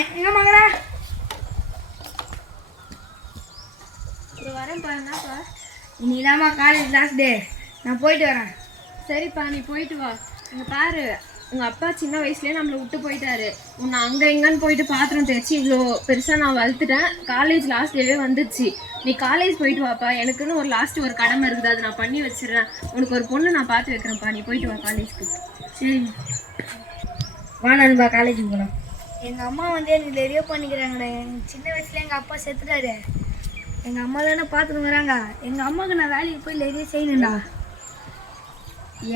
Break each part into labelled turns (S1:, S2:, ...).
S1: எங்க மகரா
S2: இது வரேன்ப்பா என்னப்பா
S1: இன்னைக்குதாம்மா காலேஜ் லாஸ்ட் டே நான் போயிட்டு வரேன்
S2: சரிப்பா நீ போயிட்டு வா இங்க பாரு உங்க அப்பா சின்ன வயசுலயே நம்மளை விட்டு போயிட்டாரு உன்னை அங்க இங்கன்னு போயிட்டு பாத்திரம் தேய்ச்சி இவ்வளோ பெருசா நான் வளர்த்துட்டேன் காலேஜ் லாஸ்ட் டேவே வந்துச்சு நீ காலேஜ் போயிட்டு வாப்பா எனக்குன்னு ஒரு லாஸ்ட் ஒரு கடமை இருக்குது. அதை நான் பண்ணி வச்சிடுறேன். உனக்கு ஒரு பொண்ணு நான் பார்த்து வைக்கிறேன்ப்பா நீ போயிட்டு வா காலேஜ்க்கு
S1: சரிம்மா வா நண்பா காலேஜுக்கு போகலாம் எங்கள் அம்மா வந்து எனக்கு டெலிவரி பண்ணிக்கிறாங்கடா. எங்கள் சின்ன வயசுல எங்கள் அப்பா செத்துட்டாரு. எங்கள் அம்மா தானே பார்த்துனுங்கிறாங்க எங்கள் அம்மாவுக்கு நான் வேலைக்கு போய் நிறைய செய்யணும்டா.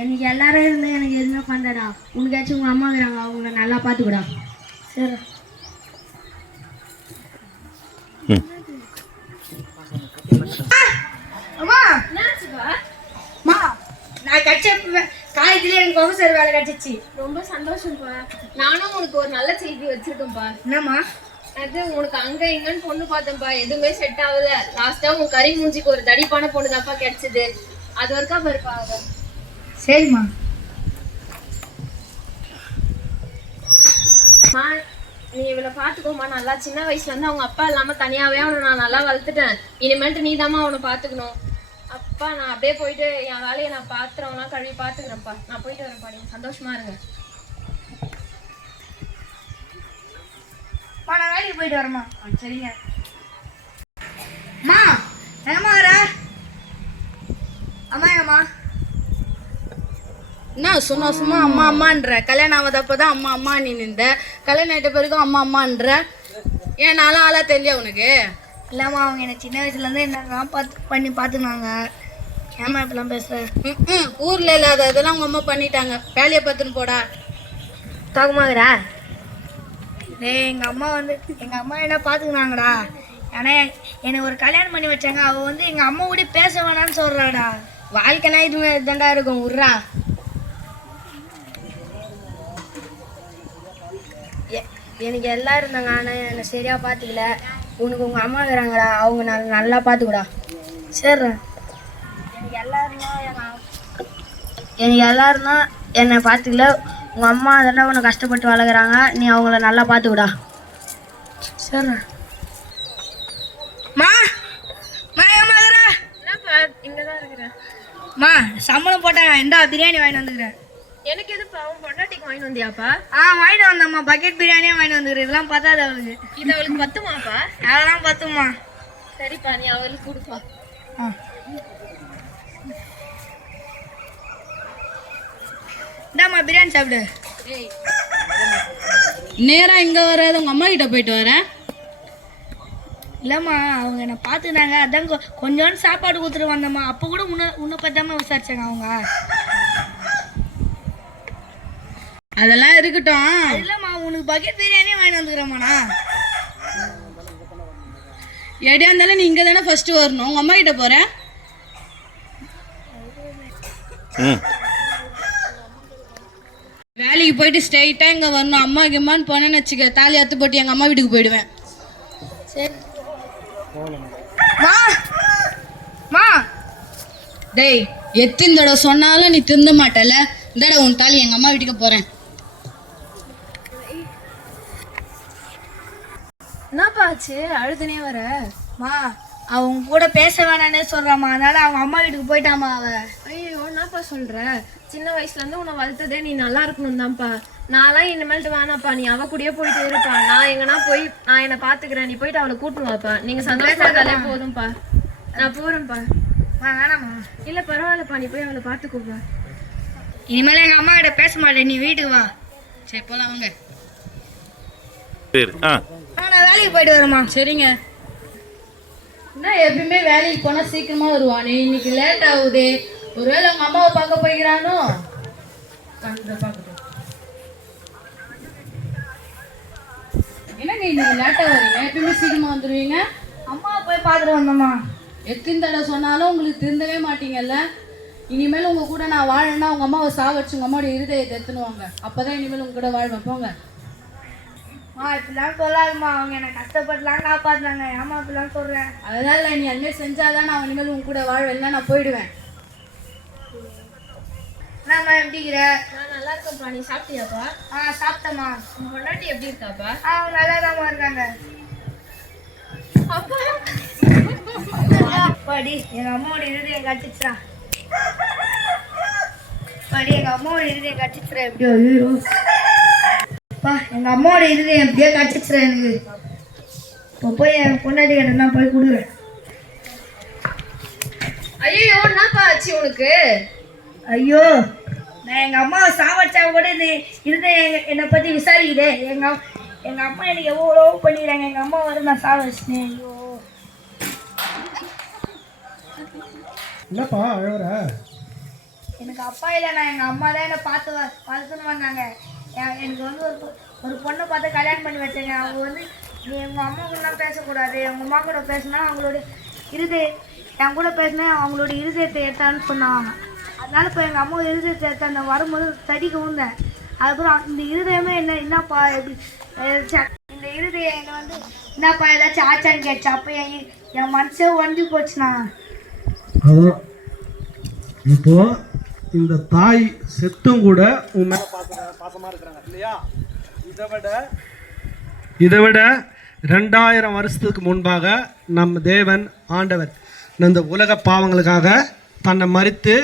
S1: எனக்கு எல்லாரும் இருந்து எனக்கு எதுவுமே பண்ணடா உனக்காச்சும் உங்கள் அம்மா இருக்கிறாங்க. அவங்க நல்லா பார்த்துக்கூடா சரி அம்மா! நான் கட்ச காலேஜ்லேயே எனக்கு ப்ரொஃபஸர் வேலை கிடச்சிச்சு.
S2: ரொம்ப சந்தோஷம்ப்பா. நானும் உனக்கு ஒரு நல்ல செய்தி வச்சிருக்கேன்ப்பா.
S1: என்னம்மா?
S2: அது உனக்கு அங்க இங்கன்னு பொண்ணு பார்த்தேன்ப்பா. எதுவுமே செட் ஆகல. லாஸ்டா உன் கறி மூஞ்சிக்கு ஒரு தடிப்பான பொண்ணு தான்ப்பா கிடைச்சது. அது வரைக்கும் பாருப்பா அவ.
S1: சரிம்மா.
S2: நீ இவளை பாத்துக்கோமா நல்லா சின்ன வயசுல இருந்து அவங்க அப்பா இல்லாம தனியாவே அவனை நான் நல்லா வளர்த்துட்டேன். இனிமேல்ட்டு நீ அவனை பாத்துக்கணும் அப்பா நான் அப்படியே போயிட்டு என் வேலையை நான் பாத்திரம்லாம் கழுவி பாத்துக்கிறேன்ப்பா. நான் போயிட்டு வரேன்ப்பா நீங்க சந்தோஷமா இருங்க.
S1: நான் வேலைக்கு போயிட்டு வரேம்மா. ஆ, சரிங்க. அம்மா என்னம்மா வர? அம்மா
S3: என்ன சும்மா சும்மா அம்மா அம்மான்ற. கல்யாணம் ஆகாதப்போ தான் அம்மா அம்மா நீ நின்ற. கல்யாணம் ஆகிட்ட பிறகு அம்மா அம்மான்ற. ஏன் நானும் ஆளா தெரியல உனக்கு?
S1: இல்லைம்மா அவங்க எனக்கு சின்ன வயசுலேருந்து என்னெல்லாம் பார்த்து பண்ணி பார்த்துனாங்க ஏம்மா இப்படிலாம் பேசுகிறேன்
S3: ம், ஊரில் இல்லாத இதெல்லாம் உங்கள் அம்மா பண்ணிட்டாங்க. வேலையை பார்த்துன்னு போடா.
S1: தாக்குமாகிறா? டேய் எங்கள் அம்மா வந்து எங்கள் அம்மா என்ன பார்த்துக்கினாங்கடா ஏன்னா என்னை ஒரு கல்யாணம் பண்ணி வச்சாங்க. அவள் வந்து எங்கள் அம்மா கூட பேச வேணாம்னு சொல்கிறாடா வாழ்க்கைனா இதுவே இதுதான்டா இருக்கும். உர்றா. எனக்கு எல்லாம் இருந்தாங்க. ஆனால் என்னை சரியாக பார்த்துக்கல உனக்கு உங்கள் அம்மா இருக்கிறாங்கடா. அவங்க நல்லா நல்லா பார்த்துக்கூடா சரிடா எனக்கு எல்லாரும் தான் என்னை பார்த்துக்கல உங்கள் அம்மா அதெல்லாம் உன்னை கஷ்டப்பட்டு வளர்க்குறாங்க. நீ அவங்கள நல்லா பார்த்துக்கூடா. சரிண்ணா மா மா மா சம்பளம் போட்டாங்க இந்தா பிரியாணி வாங்கிட்டு வந்துக்கிறேன்.
S2: எனக்கு எதுப்பா உன் பொண்டாட்டிக்கு வாங்கிட்டு வந்தியாப்பா?
S1: ஆ வாங்கிட்டு வந்தம்மா. பக்கெட் பிரியாணியே வாங்கிட்டு வந்துக்கிறேன். இதெல்லாம் பத்தாது அவளுக்கு.
S2: இது அவளுக்கு பத்துமாப்பா?
S1: அதெல்லாம் பத்துமா
S2: சரிப்பா நீ அவளுக்கு கொடுப்பா.
S1: ஆ. இந்தாம்மா பிரியாணி சாப்பிடு.
S3: நேராக இங்கே வராது உங்கள் அம்மா கிட்ட போயிட்டு வரேன்.
S1: இல்லைம்மா அவங்க என்னை பார்த்துனாங்க அதான் கொ- கொஞ்சோண்டு சாப்பாடு கொடுத்துட்டு வந்தம்மா. அப்போ கூட உன்னை உன்னை பத்தாம விசாரிச்சாங்க அவங்க.
S3: அதெல்லாம் இருக்கட்டும்.
S1: இல்லைம்மா உனக்கு பக்கெட் பிரியாணியே வாங்கிட்டு வந்துக்கிறேம்மாண்ணா
S3: எடியா இருந்தாலும் நீ இங்கே தானே ஃபஸ்ட்டு வரணும். உங்கள் அம்மா கிட்ட போகிறேன் வேலைக்கு போயிட்டு ஸ்ட்ரைட்டாக இங்கே வரணும். அம்மா கிம்மான்னு போனேன்னு வச்சுக்க தாலி அத்து போட்டு எங்கள் அம்மா வீட்டுக்கு போயிடுவேன்.
S1: சரி. மா
S3: டேய் எத்தனை தடவை சொன்னாலும் நீ திருந்த மாட்டல இந்தடவை உன் தாலி எங்கள் அம்மா வீட்டுக்கு போகிறேன்
S2: என்னப்பா ஆச்சு? அழுதுனே வர.
S1: மா அவங்க கூட பேச வேணானே சொல்றாம்மா. அதனால அவங்க அம்மா வீட்டுக்கு போயிட்டாமா அவ.
S2: ஐயோ என்னப்பா சொல்ற? சின்ன வயசுல இருந்து உன்னை வளர்த்ததே நீ நல்லா இருக்கணும் தான்ப்பா நான்லாம் இனிமேல்ட்டு வேணாப்பா நீ அவ கூடயே போயிட்டு இருப்பா. நான் எங்கன்னா போய் நான் என்னை பாத்துக்கிறேன். நீ போயிட்டு அவளை கூட்டு வாப்பா. நீங்க சந்தோஷமா இருந்தாலே போதும்ப்பா. நான் போறேன்ப்பா.
S1: வேணாம்மா.
S2: இல்ல பரவாயில்லப்பா. நீ போய் அவளை பாத்துக்கோப்பா.
S1: இனிமேல் எங்க அம்மா கிட்ட பேச மாட்டேன். நீ வீட்டுக்கு வா.
S3: சரி போகலாம் வாங்க.
S4: சரி ஆ
S1: ஆ, நான் வேலைக்கு போயிட்டு வரேம்மா.
S3: சரிங்க. என்ன எப்பயுமே வேலைக்கு போனால் சீக்கிரமா வருவானே. இன்னைக்கு லேட் ஆகுது. ஒருவேளை உங்கள் அம்மாவை பார்க்க பார்க்கட்டும். என்னங்க இன்னைக்கு லேட்டாக வரீங்க? எப்பயுமே சீக்கிரமா வந்துடுவீங்க
S1: அம்மா போய் பார்த்துட்டு வந்தோம்மா.
S3: எத்தனை தடவை சொன்னாலும் உங்களுக்கு திருந்தவே மாட்டீங்கல்ல? இனிமேல் உங்கள் கூட நான் வாழணும்னா உங்கள் அம்மாவை சாவடிச்சு உங்கள் அம்மாவோட இருதயத்தை எடுத்துனுவாங்க அப்போ தான் இனிமேல் உங்க கூட வாழ்வேன் போங்க.
S1: மா இப்படிலாம் சொல்லாதும்மா. அவங்க என்னை கஷ்டப்பட்டுலாம் காப்பாத்துனாங்க. ஏமா இப்படிலாம் சொல்றேன்
S3: அதனால நீ அதுமாரி செஞ்சாதான் நான் இனிமேல் உங்க கூட வாழ்வேன் இல்லைன்னா நான் போயிடுவேன்.
S1: என்னம்மா எப்படிங்கிற
S2: நான் நல்லா இருக்கேன்ப்பா. நீ சாப்பிட்டியாப்பா?
S1: ஆ சாப்பிட்டம்மா.
S2: உன் பொண்டாட்டி எப்படி இருக்காப்பா?
S1: ஆ அவங்க நல்லா தான்மா இருக்காங்க.
S2: அப்பா.
S1: படி எங்க அம்மாவோட இருதயம் கட்டிச்சுடா படி எங்க அம்மாவோட இருதயம் கட்டிச்சுடா எப்படியோ ஐயோ. பா எங்க அம்மாவோட இருதயம் எப்படியோ கட்டிச்சுடா எனக்கு. இப்போ போய் என் பொண்டாட்டி கிட்ட நான் போய் கொடுக்குறேன்.
S2: ஐயோ என்னப்பா ஆச்சு உனக்கு?
S1: ஐயோ நான் எங்க அம்மாவை சாவடிச்சா கூட இந்த இருதயம் எங்க- என்னை பத்தி விசாரிக்குதே. எங்க அம்- எங்க அம்மா எனக்கு எவ்வளோ பண்ணிடுறாங்க எங்க அம்மா வர நான் சாவடிச்சினேன் ஐயோ.
S5: என்னப்பா
S1: எனக்கு அப்பா இல்லை நான் எங்கள் அம்மா தான் என்னை பார்த்து வளர்த்துன்னு வந்தாங்க. எனக்கு வந்து ஒரு பொ- ஒரு பொண்ணை பார்த்து கல்யாணம் பண்ணி வச்சேங்க. அவங்க வந்து நீ எங்கள் அம்மா கூடலாம் பேசக்கூடாது. உங்கள் அம்மா கூட பேசினா அவங்களோட இருதய என் கூட பேசினா அவங்களோட இருதயத்தை ஏற்றான்னு சொன்னாங்க. அதனால இப்போ எங்கள் அம்மா இருதயத்தை ஏற்ற நான் வரும்போது தடிக்க வந்தேன் அதுக்கப்புறம் இந்த இருதயமே என்ன என்னப்பா எப்படி இந்த இருதயம் என்னை வந்து என்னப்பா ஏதாச்சும் ஆச்சான்னு கேட்டா அப்போ என் என் மனசே உடஞ்சி போச்சுண்ணா.
S5: இப்போ இந்த தாய் செத்தும் கூட உன் மேல பாசமா இருக்கிறாங்க. இல்லையா? இதை விட இதை விட ரெண்டாயிரம் வருஷத்துக்கு முன்பாக நம் தேவன் ஆண்டவர் இந்த உலக பாவங்களுக்காக தன்னை மறித்து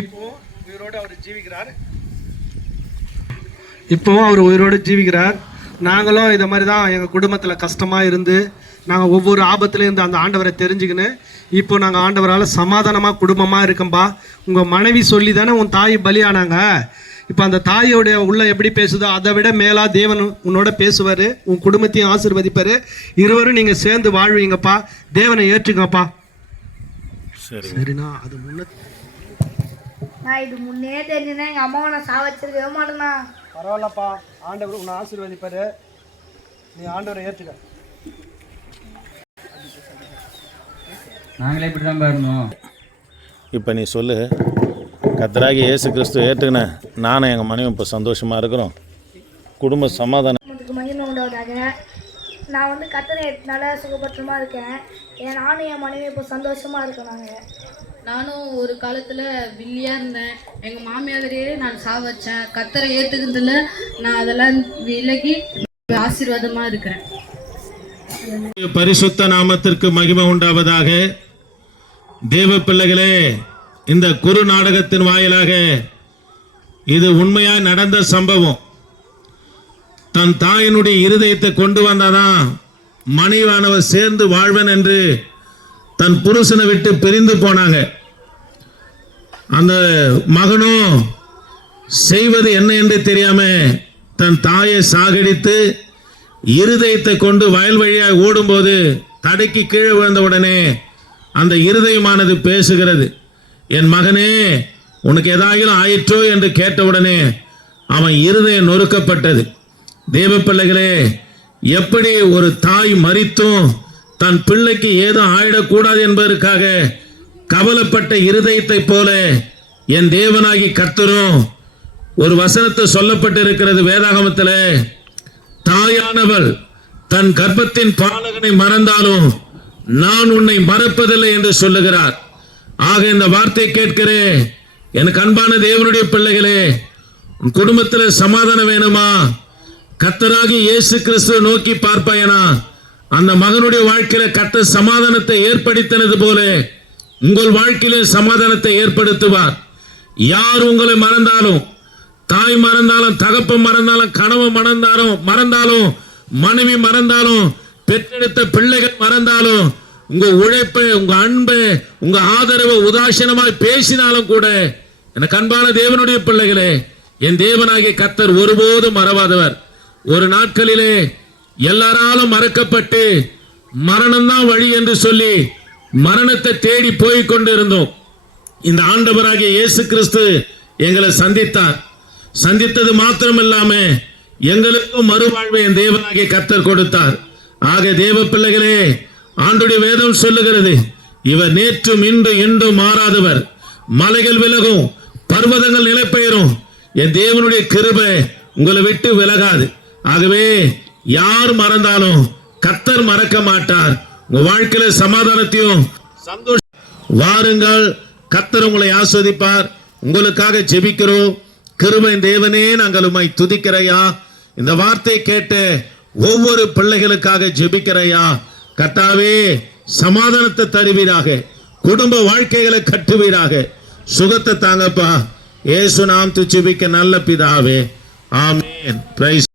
S5: இப்போ உயிரோடு அவர் ஜீவிக்கிறார். இப்போவும் அவர் உயிரோடு ஜீவிக்கிறார். நாங்களும் இதை மாதிரி தான் எங்கள் குடும்பத்தில் கஷ்டமாக இருந்து நாங்கள் ஒவ்வொரு ஆபத்துலேயும் இருந்து அந்த ஆண்டவரை தெரிஞ்சுக்கின்னு இப்போ நாங்கள் ஆண்டவரால் சமாதானமாக குடும்பமாக இருக்கோம்பா. உங்கள் மனைவி சொல்லி தானே உன் தாய் பலியானாங்க. இப்போ அந்த தாயோடைய உள்ள எப்படி பேசுதோ அதை விட மேலா தேவன் உன்னோட பேசுவார் உன் குடும்பத்தையும் ஆசீர்வதிப்பார். இருவரும் நீங்கள் சேர்ந்து வாழ்வீங்கப்பா. தேவனை ஏற்றுங்கப்பா.
S4: சரி
S5: சரிண்ணா அது முன்ன
S1: நான் இது முன்னே தெரிஞ்சுன்னா. எங்கள் அம்மாவை நான் சாவச்சிருக்கவே மாட்டேண்ணா.
S5: பரவாயில்லப்பா. ஆண்டவர் உன்னை ஆசீர்வதிப்பார். நீ ஆண்டவரை ஏற்றுக்க
S6: நாங்களே இப்படி தான் இருந்தோம்.
S4: இப்போ நீ சொல்லு கத்தராகி இயேசு கிறிஸ்து ஏற்றுக்கினேன் நானும் எங்கள் மனைவி இப்போ சந்தோஷமாக இருக்கிறோம். குடும்ப சமாதானம்.
S1: குடும்பத்துக்கு மகிமை உண்டாவதாக. நான் வந்து கத்தனை நல்லா சுகபத்திரமா இருக்கேன். என் நானும் என் மனைவி இப்போ சந்தோஷமா இருக்கோம் நாங்கள்
S3: நானும் ஒரு காலத்தில் வில்லியாக இருந்தேன். எங்கள் மாமியாரையே நான் சாவச்சேன் கத்தரை ஏற்றுக்கிறதுல நான் அதெல்லாம் விலகி ஆசீர்வாதமாக இருக்கிறேன்.
S4: பரிசுத்த நாமத்திற்கு மகிமை உண்டாவதாக. தேவ பிள்ளைகளே இந்த குரு நாடகத்தின் வாயிலாக இது உண்மையாக நடந்த சம்பவம். தன் தாயினுடைய இருதயத்தை கொண்டு வந்தாதான் மனைவானவர் சேர்ந்து வாழ்வன் என்று தன் புருஷனை விட்டு பிரிந்து போனாங்க. அந்த மகனும் செய்வது என்ன என்று தெரியாம தன் தாயை சாகடித்து இருதயத்தை கொண்டு வயல் வழியாக ஓடும்போது தடைக்கு கீழே விழுந்த உடனே அந்த இருதயமானது பேசுகிறது. என் மகனே உனக்கு ஏதாயிலும் ஆயிற்றோ? என்று கேட்டவுடனே அவன் இருதயம் நொறுக்கப்பட்டது. தேவ பிள்ளைகளே எப்படி ஒரு தாய் மறித்தும் தன் பிள்ளைக்கு ஏதும் ஆயிடக்கூடாது என்பதற்காக கவலைப்பட்ட இருதயத்தைப் போல என் தேவனாகி கத்தரும் ஒரு வசனத்தை சொல்லப்பட்டிருக்கிறது வேதாகமத்தில் தாயானவள் தன் கர்ப்பத்தின் பாலகனை மறந்தாலும் நான் உன்னை மறப்பதில்லை என்று சொல்லுகிறார். ஆக இந்த வார்த்தை கேட்கிறேன். எனக்கு அன்பான தேவனுடைய பிள்ளைகளே உன் குடும்பத்தில் சமாதானம் வேணுமா? கத்தராகி இயேசு கிறிஸ்துவை நோக்கி பார்ப்பாயனா அந்த மகனுடைய வாழ்க்கையில கத்த சமாதானத்தை ஏற்படுத்தினது போல உங்கள் வாழ்க்கையிலே சமாதானத்தை ஏற்படுத்துவார். யார் உங்களை மறந்தாலும் தாய் மறந்தாலும் தகப்பன் மறந்தாலும் கணவன் மறந்தாலும் மறந்தாலும் மனைவி மறந்தாலும் பெற்றெடுத்த பிள்ளைகள் மறந்தாலும் உங்க உழைப்பை உங்க அன்பை உங்க ஆதரவை உதாசீனமாய் பேசினாலும் கூட எனக்கு அன்பான தேவனுடைய பிள்ளைகளே என் தேவனாகிய கத்தர் ஒருபோதும் மறவாதவர். ஒரு நாட்களிலே எல்லாராலும் மறக்கப்பட்டு மரணம்தான் வழி என்று சொல்லி மரணத்தை தேடி போய் கொண்டிருந்தோம். இந்த ஆண்டவராகிய இயேசு கிறிஸ்து எங்களை சந்தித்தார். சந்தித்தது மாத்திரமில்லாம எங்களுக்கும் மறுவாழ்வை என் தேவனாகிய கத்தர் கொடுத்தார். ஆக தேவ பிள்ளைகளே ஆண்டுடைய வேதம் சொல்லுகிறது இவர் நேற்றும் இன்று இன்றும் மாறாதவர். மலைகள் விலகும் பர்வதங்கள் நிலைப்பெயரும். என் தேவனுடைய கிருபை உங்களை விட்டு விலகாது. ஆகவே யார் மறந்தாலும் கத்தர் மறக்க மாட்டார். உங்க வாழ்க்கையில சமாதானத்தையும் சந்தோஷம் வாருங்கள். கத்தர் உங்களை ஆஸ்வதிப்பார். உங்களுக்காக ஜெபிக்கிறோம். கிருமை தேவனே நாங்கள் உம்மை துதிக்கிறையா. இந்த வார்த்தை கேட்டு ஒவ்வொரு பிள்ளைகளுக்காக ஜெபிக்கிறையா. கத்தாவே சமாதானத்தை தருவீராக. குடும்ப வாழ்க்கைகளை கட்டுவீராக. சுகத்தை தாங்கப்பா. ஏசு நாம் துச்சிபிக்க நல்ல பிதாவே. ஆமேன். பிரைஸ்